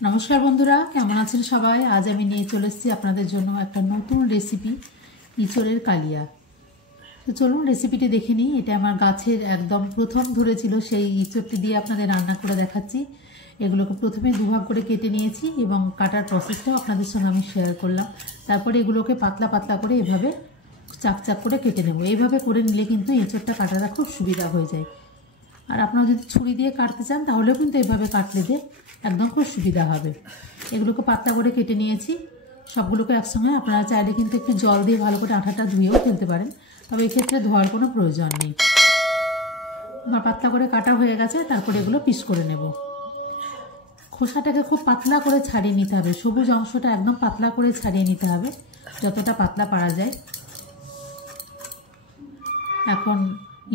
নমস্কার বন্ধুরা, কেমন আছেন সবাই? আজ আমি নিয়ে চলে এসেছি আপনাদের জন্য একটা নতুন রেসিপি, ইঁচড়ের কালিয়া। তো চলুন রেসিপিটি দেখে নিই। এটা আমার গাছের একদম প্রথম ধরেছিল, সেই ইঁচড়টি দিয়ে আপনাদের রান্না করে দেখাচ্ছি। এগুলোকে প্রথমে দুভাগ করে কেটে নিয়েছি এবং কাটার প্রসেসটাও আপনাদের সঙ্গে আমি শেয়ার করলাম। তারপরে এগুলোকে পাতলা পাতলা করে এভাবে চাক চাক করে কেটে নেব। এইভাবে করে নিলে কিন্তু ইঁচড়টা কাটাটা খুব সুবিধা হয়ে যায়। আর আপনারা যদি ছুরি দিয়ে কাটতে চান তাহলেও কিন্তু এভাবে কাটলে দিয়ে একদম খুব সুবিধা হবে। এগুলোকে পাতলা করে কেটে নিয়েছি সবগুলোকে একসঙ্গে। আপনারা চাইলে কিন্তু একটু জল দিয়ে ভালো করে আঠাটা ধুয়েও ফেলতে পারেন, তবে এক্ষেত্রে ধোয়ার কোনো প্রয়োজন নেই। আমার পাতলা করে কাটা হয়ে গেছে, তারপরে এগুলো পিস করে নেব। খোসাটাকে খুব পাতলা করে ছাড়িয়ে নিতে হবে, সবুজ অংশটা একদম পাতলা করে ছাড়িয়ে নিতে হবে, যতটা পাতলা পারা যায়। এখন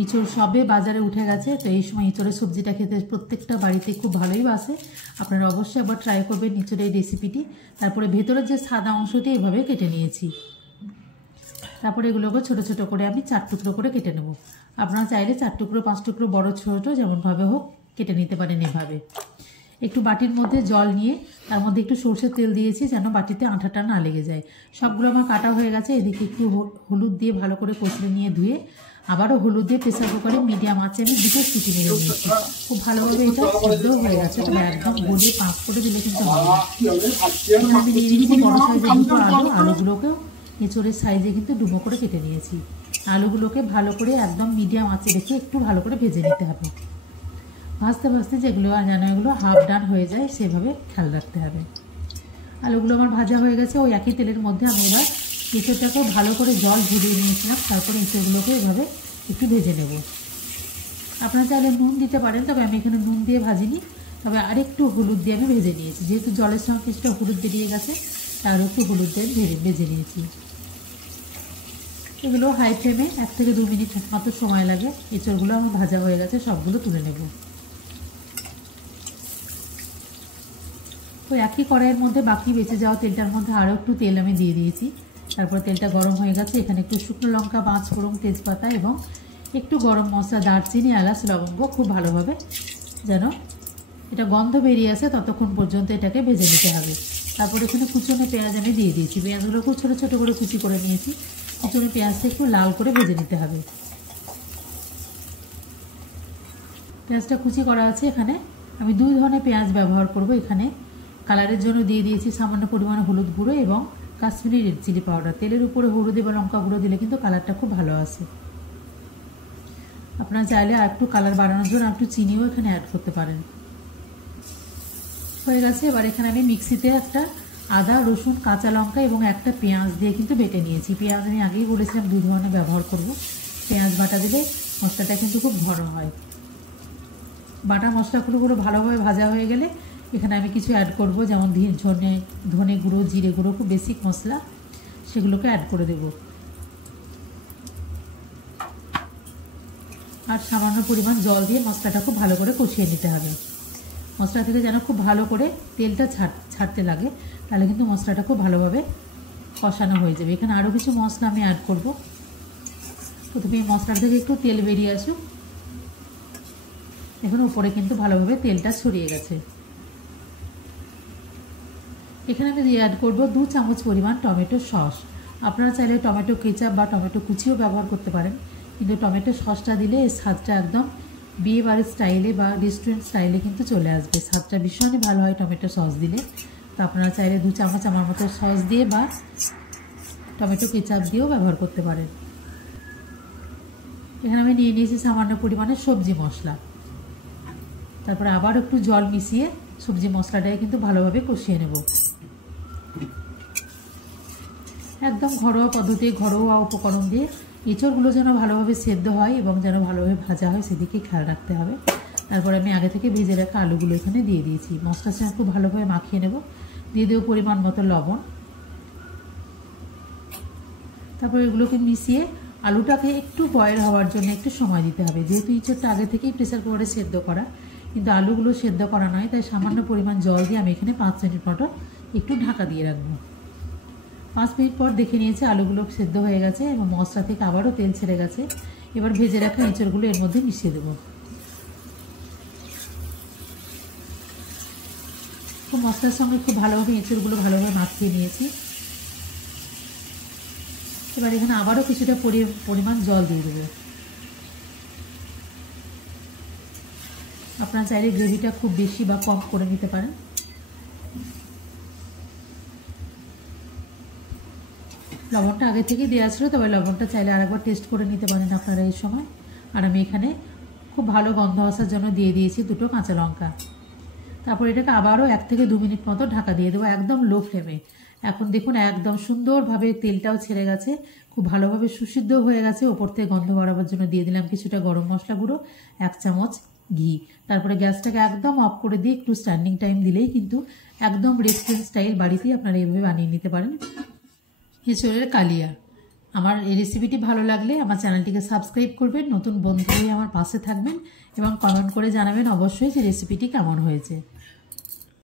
ইঁচড় সবে বাজারে উঠে গেছে, তো এই সময় ইঁচড়ের সবজিটা খেতে প্রত্যেকটা বাড়িতে খুব ভালোই বাসে। আপনারা অবশ্যই একবার ট্রাই করবেন ইঁচড়ের রেসিপিটি। তারপরে ভেতরের যে সাদা অংশটি এভাবে কেটে নিয়েছি। তারপরে এগুলোকে ছোট ছোট করে আমি 4 টুকরো করে কেটে নেব। আপনারা চাইলে 4 টুকরো 5 টুকরো বড় ছোট যেমনভাবে হোক কেটে নিতে পারেন। এভাবে একটু বাটির মধ্যে জল নিয়ে তার মধ্যে একটু সরষের তেল দিয়েছি যেন বাটিতে আঠাটা না লেগে যায়। সবগুলো আমার কাটা হয়ে গেছে। এদিকে একটু হলুদ দিয়ে ভালো করে কষলে নিয়ে ধুয়ে আবারও হলুদ দিয়ে প্রেসার কুকারে মিডিয়াম আঁচে আমি 2টো সিটি মেরে নিয়েছি। খুব ভালোভাবে এটা সিদ্ধ হয়ে গেছে, তবে একদম গলিয়ে পাঁচ করে দিলে কিন্তু হবে না। আমি নিয়ে নিয়েছি বড়ো সাইজের 2টো আলু। আলুগুলোকেও এঁচড়ের সাইজে কিন্তু ডুবো করে কেটে নিয়েছি। আলুগুলোকে ভালো করে একদম মিডিয়াম আঁচে রেখে একটু ভালো করে ভেজে নিতে হবে। ভাজতে ভাজতে যেগুলো যেন এগুলো হাফ ডান হয়ে যায় সেভাবে খেয়াল রাখতে হবে। আলুগুলো আমার ভাজা হয়ে গেছে। ওই একই তেলের মধ্যে আমি এবার এঁচড়টাকে ভালো করে জল ঝরিয়ে নিয়েছিলাম, তারপরে এঁচড়গুলোকে এভাবে একটু ভেজে নেব। আপনারা চাইলে নুন দিতে পারেন, তবে আমি এখানে নুন দিয়ে ভাজিনি, তবে আরেকটু হলুদ দিয়ে আমি ভেজে নিয়েছি। যেহেতু জলের সঙ্গে কিছুটা হলুদ বেরিয়ে গেছে, তার একটু হলুদ দিয়ে ভেজে নিয়েছি। এগুলো হাই ফ্লেমে 1 থেকে 2 মিনিট মতো সময় লাগে। এঁচড়গুলো আমার ভাজা হয়ে গেছে, সবগুলো তুলে নেব। তো একই কড়াইয়ের মধ্যে বাকি বেঁচে যাওয়া তেলটার মধ্যে আরও একটু তেল আমি দিয়ে দিয়েছি। তারপর তেলটা গরম হয়ে গেছে। এখানে একটু শুকনো লঙ্কা, 5 ফোড়ন, তেজপাতা এবং একটু গরম মশলা, দারচিনি, এলাচ, লবঙ্গ খুব ভালোভাবে যেন এটা গন্ধ বেরিয়ে আসে ততক্ষণ পর্যন্ত এটাকে ভেজে নিতে হবে। তারপর এখানে কুচনো পেঁয়াজ আমি দিয়ে দিয়েছি। পেঁয়াজগুলো খুব ছোটো ছোটো করে কুচি করে নিয়েছি। কুচনো পেঁয়াজটা একটু লাল করে ভেজে নিতে হবে। পেঁয়াজটা কুচি করা আছে। এখানে আমি 2 ধরনের পেঁয়াজ ব্যবহার করব। এখানে কালারের জন্য দিয়ে দিয়েছি সামান্য পরিমাণে হলুদ গুঁড়ো এবং কাশ্মীরি রেড চিলি পাউডার। তেলের উপরে হলুদ এবং লঙ্কা গুঁড়ো দিলে কিন্তু কালারটা খুব ভালো আসে। আপনারা চাইলে আর একটু কালার বাড়ানোর জন্য একটু চিনিও এখানে অ্যাড করতে পারেন। হয়ে গেছে। এবার এখানে আমি মিক্সিতে একটা আদা, রসুন, কাঁচা লঙ্কা এবং একটা পেঁয়াজ দিয়ে কিন্তু বেটে নিয়েছি। পেঁয়াজ আমি আগেই বলেছিলাম 2 ধরনের ব্যবহার করব। পেঁয়াজ বাটা দিলে মশলাটা কিন্তু খুব ঘন হয়। বাটা মশলাগুলো পুরো ভালোভাবে ভাজা হয়ে গেলে এখানে আমি কিছু অ্যাড করব, যেমন ধনে গুঁড়ো, জিরে গুঁড়ো, খুব বেসিক মশলা, সেগুলোকে অ্যাড করে দেব। আর সামান্য পরিমাণ জল দিয়ে মশলাটা খুব ভালো করে কষিয়ে নিতে হবে। মশলা থেকে যেন খুব ভালো করে তেলটা ছাড়তে লাগে, তাহলে কিন্তু মশলাটা খুব ভালোভাবে কষানো হয়ে যাবে। এখানে আরও কিছু মশলা আমি অ্যাড করব। প্রথমে এই মশলা থেকে একটু তেল বেরিয়ে আসুক। এখন উপরে কিন্তু ভালোভাবে তেলটা ছড়িয়ে গেছে। এখানে আমি অ্যাড করব 2 চামচ পরিমাণ টমেটো সস। আপনারা চাইলে টমেটো কেচাপ বা টমেটো কুচিও ব্যবহার করতে পারেন, কিন্তু টমেটো সসটা দিলে এর স্বাদটা একদম বিয়ে বাড়ির স্টাইলে বা রেস্টুরেন্ট স্টাইলে কিন্তু চলে আসবে। স্বাদটা ভীষণই ভালো হয় টমেটো সস দিলে। তো আপনারা চাইলে 2 চামচ আমার মতো সস দিয়ে বা টমেটো কেচাপ দিয়েও ব্যবহার করতে পারেন। এখানে আমি নিয়ে নিয়েছি সামান্য পরিমাণে সবজি মশলা। তারপরে আবার একটু জল মিশিয়ে সবজি মশলাটাকে কিন্তু ভালোভাবে কষিয়ে নেব। একদম ঘরোয়া পদ্ধতি, ঘরোয়া উপকরণ দিয়ে এঁচড়গুলো যেন ভালোভাবে সেদ্ধ হয় এবং যেন ভালোভাবে ভাজা হয় সেদিকে খেয়াল রাখতে হবে। তারপরে আমি আগে থেকে ভেজে রাখা আলুগুলো এখানে দিয়ে দিয়েছি। মশলার সঙ্গে খুব ভালোভাবে মাখিয়ে নেব। দিয়ে দেবো পরিমাণ মতো লবণ। তারপর এগুলোকে মিশিয়ে আলুটাকে একটু বয়েল হওয়ার জন্য একটু সময় দিতে হবে। যেহেতু এঁচড়টা আগে থেকেই প্রেসার কুকারে সেদ্ধ করা, কিন্তু আলুগুলো সেদ্ধ করা নয়, তাই সামান্য পরিমাণ জল দিয়ে আমি এখানে 5 মিনিট মতো একটু ঢাকা দিয়ে রাখবো। 5 মিনিট পর দেখে নিয়েছি আলুগুলো সেদ্ধ হয়ে গেছে এবং মশলা থেকে আবারও তেল ছেড়ে গেছে। এবার ভেজে রাখা এঁচড়গুলো এর মধ্যে মিশিয়ে দেবো। খুব মশলার সঙ্গে খুব ভালোভাবে এঁচড়গুলো ভালোভাবে মাখিয়ে নিয়েছি। এবার এখানে আবারও কিছুটা পরিমাণ জল দিয়ে দেবো। আপনারা চাইলে গ্রেভিটা খুব বেশি বা কম করে নিতে পারেন। লবণটা আগে থেকেই দেওয়া ছিল, তবে লবণটা চাইলে আরেকবার টেস্ট করে নিতে পারেন আপনারা এই সময়। আর আমি এখানে খুব ভালো গন্ধ আসার জন্য দিয়ে দিয়েছি 2টো কাঁচা লঙ্কা। তারপর এটাকে আবারও 1 থেকে 2 মিনিট মতো ঢাকা দিয়ে দেবো একদম লো ফ্লেমে। এখন দেখুন একদম সুন্দরভাবে তেলটাও ছেড়ে গেছে, খুব ভালোভাবে সুসিদ্ধ হয়ে গেছে। ওপর থেকে গন্ধ বাড়াবার জন্য দিয়ে দিলাম কিছুটা গরম মশলা গুঁড়ো, 1 চামচ ঘি। তারপরে গ্যাসটাকে একদম অফ করে দিয়ে একটু স্ট্যান্ডিং টাইম দিলেই কিন্তু একদম রেস্টুরেন্ট স্টাইল বাড়িতেই আপনারা এইভাবে বানিয়ে নিতে পারেন এঁচড়ের কালিয়া। আমার এই রেসিপিটি ভালো লাগলে আমার চ্যানেলটিকে সাবস্ক্রাইব করবেন, নতুন বন্ধু হয়ে আমার পাশে থাকবেন এবং কমেন্ট করে জানাবেন অবশ্যই যে রেসিপিটি কেমন হয়েছে।